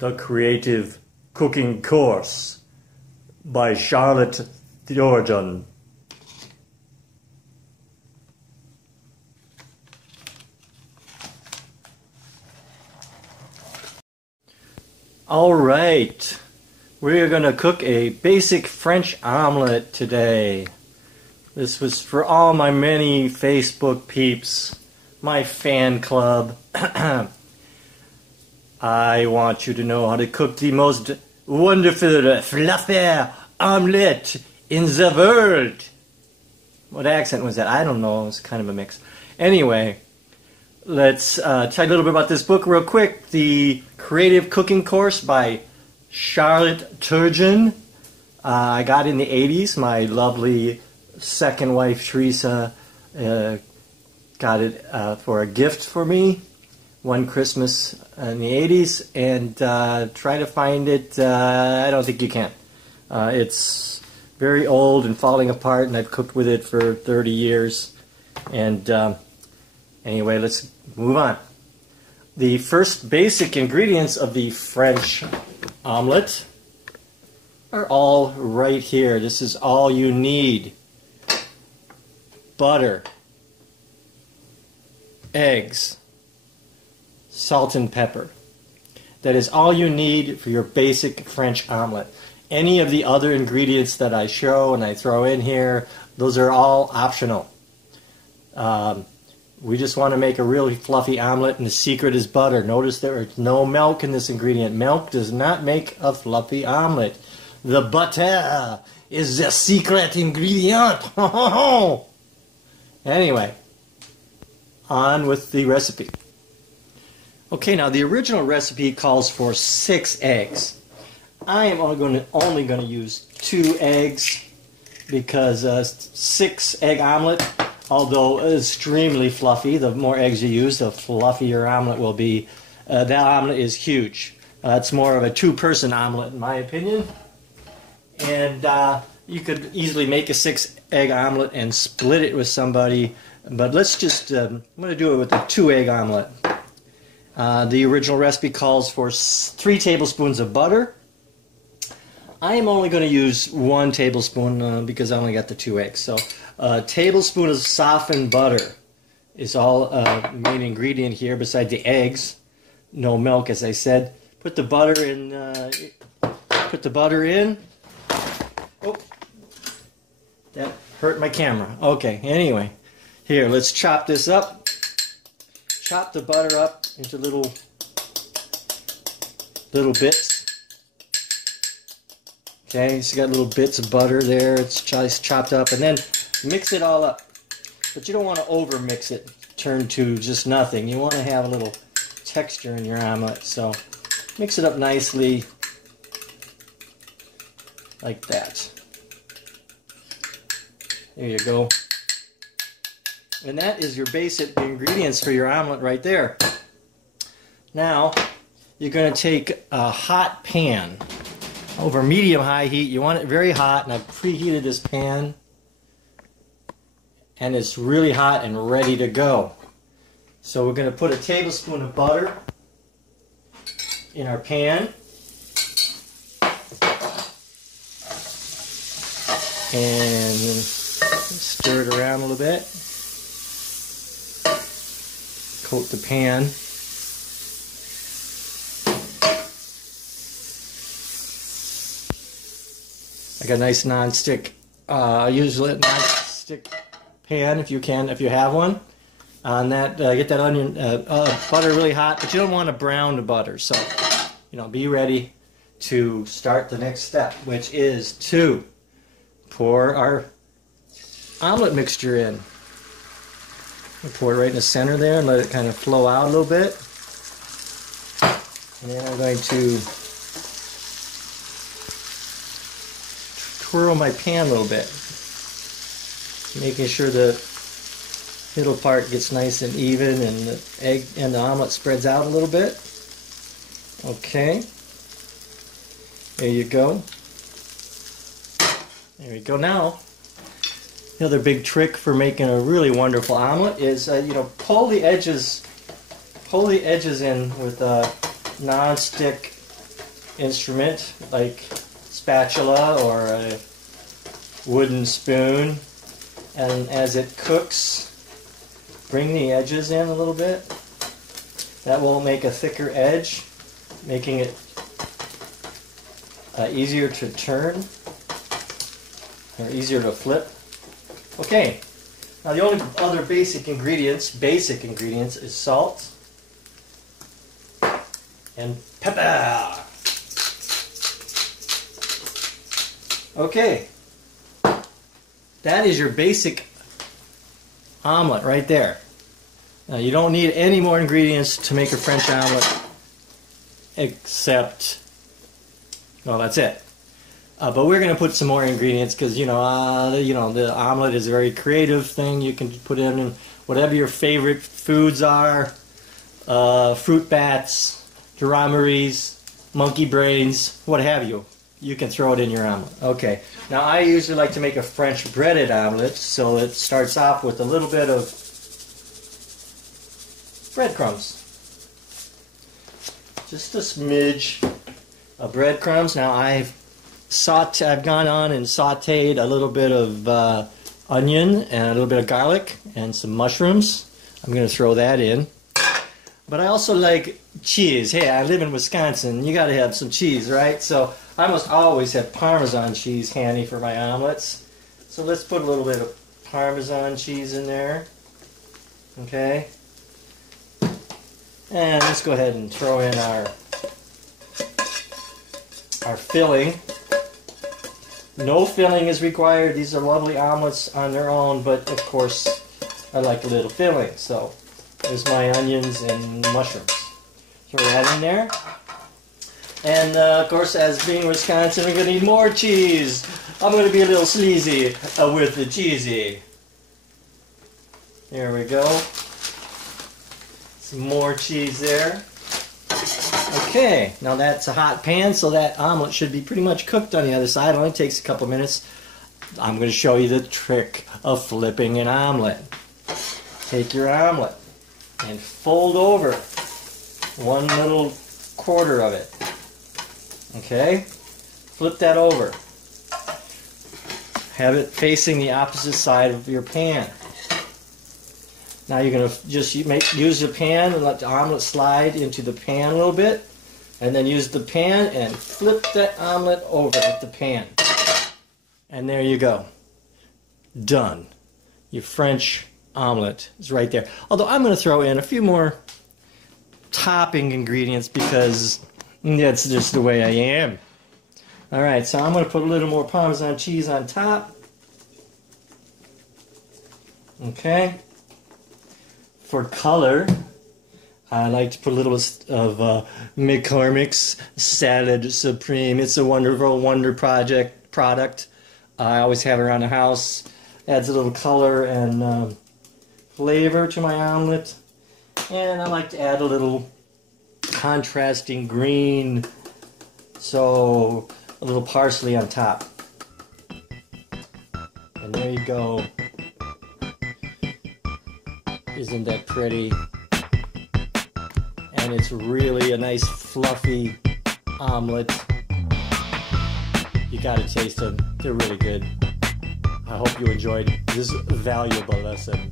The Creative Cooking Course by Charlotte Turgeon. Alright, we're going to cook a basic French omelet today. This was for all my many Facebook peeps, my fan club. I want you to know how to cook the most wonderful fluffy omelet in the world. What accent was that? I don't know. It was kind of a mix. Anyway, let's tell you a little bit about this book real quick. The Creative Cooking Course by Charlotte Turgeon. I got in the 80s. My lovely second wife, Teresa, got it for a gift for me one Christmas in the 80s, and try to find it. I don't think you can. It's very old and falling apart, and I've cooked with it for 30 years. And anyway, let's move on. The first basic ingredients of the French omelet are all right here. This is all you need. Butter, eggs, salt and pepper. That is all you need for your basic French omelet. Any of the other ingredients that I show and I throw in here, those are all optional. We just want to make a really fluffy omelet, and the secret is butter. Notice there is no milk in this ingredient. Milk does not make a fluffy omelet. The butter is the secret ingredient. Anyway, on with the recipe. Okay, now the original recipe calls for 6 eggs. I am only going to use 2 eggs because 6 egg omelet, although extremely fluffy, the more eggs you use, the fluffier your omelet will be. That omelet is huge. It's more of a 2-person omelet in my opinion. And you could easily make a 6 egg omelet and split it with somebody. But let's just, I'm going to do it with a 2 egg omelet. The original recipe calls for 3 tablespoons of butter. I am only going to use 1 tablespoon because I only got the 2 eggs. So a tablespoon of softened butter is all main ingredient here beside the eggs. No milk, as I said. Put the butter in. Oh, that hurt my camera. Okay, anyway. Here, let's chop this up. Chop the butter up into little bits. Okay, so you got little bits of butter there. It's chopped up, and then mix it all up. But you don't want to over mix it, turn to just nothing. You want to have a little texture in your omelet. So mix it up nicely, like that. There you go. And that is your basic ingredients for your omelet right there. Now, you're going to take a hot pan over medium-high heat. You want it very hot, and I've preheated this pan. And it's really hot and ready to go. So we're going to put a tablespoon of butter in our pan. And stir it around a little bit. Coat the pan. I got a nice non-stick, usually non-stick pan if you have one. On that, get that onion butter really hot, but you don't want to brown the butter. So, be ready to start the next step, which is to pour our omelet mixture in. We'll pour it right in the center there and let it kind of flow out a little bit. And then I'm going to twirl my pan a little bit, making sure the middle part gets nice and even and the egg and the omelet spreads out a little bit. Okay. There you go. There we go. Now, the other big trick for making a really wonderful omelet is, pull the edges in with a non-stick instrument like spatula or a wooden spoon, and as it cooks, bring the edges in a little bit. That will make a thicker edge, making it easier to turn or easier to flip. Okay, now the only other basic ingredients is salt and pepper. Okay, that is your basic omelet right there. Now you don't need any more ingredients to make a French omelet except, well, that's it. But we're going to put some more ingredients because the omelet is a very creative thing. You can put in whatever your favorite foods are, fruit bats, durameries, monkey brains, what have you. You can throw it in your omelet. Okay, now I usually like to make a French breaded omelet, so it starts off with a little bit of breadcrumbs. Just a smidge of breadcrumbs. Now I've gone on and sauteed a little bit of onion and a little bit of garlic and some mushrooms. I'm going to throw that in. But I also like cheese. Hey, I live in Wisconsin. You got to have some cheese, right? So I must always have Parmesan cheese handy for my omelets. So let's put a little bit of Parmesan cheese in there. Okay. And let's go ahead and throw in our filling. No filling is required. These are lovely omelets on their own, but of course I like a little filling. So there's my onions and mushrooms. Throw that in there. And of course, as being Wisconsin, we're going to need more cheese. I'm going to be a little sleazy with the cheesy. There we go. Some more cheese there. Okay, now that's a hot pan, so that omelet should be pretty much cooked on the other side. It only takes a couple minutes. I'm going to show you the trick of flipping an omelet. Take your omelet and fold over one little quarter of it. Okay? Flip that over. Have it facing the opposite side of your pan. Now you're going to just use the pan and let the omelet slide into the pan a little bit. And then use the pan and flip that omelet over with the pan. And there you go. Done. Your French omelet is right there. Although I'm going to throw in a few more topping ingredients because that's just the way I am. Alright, so I'm going to put a little more Parmesan cheese on top. Okay. For color, I like to put a little of McCormick's Salad Supreme. It's a wonderful product. I always have it around the house. Adds a little color and flavor to my omelet. And I like to add a little contrasting green, so a little parsley on top. And there you go. Isn't that pretty? And it's really a nice fluffy omelet. You gotta taste them. They're really good. I hope you enjoyed this valuable lesson.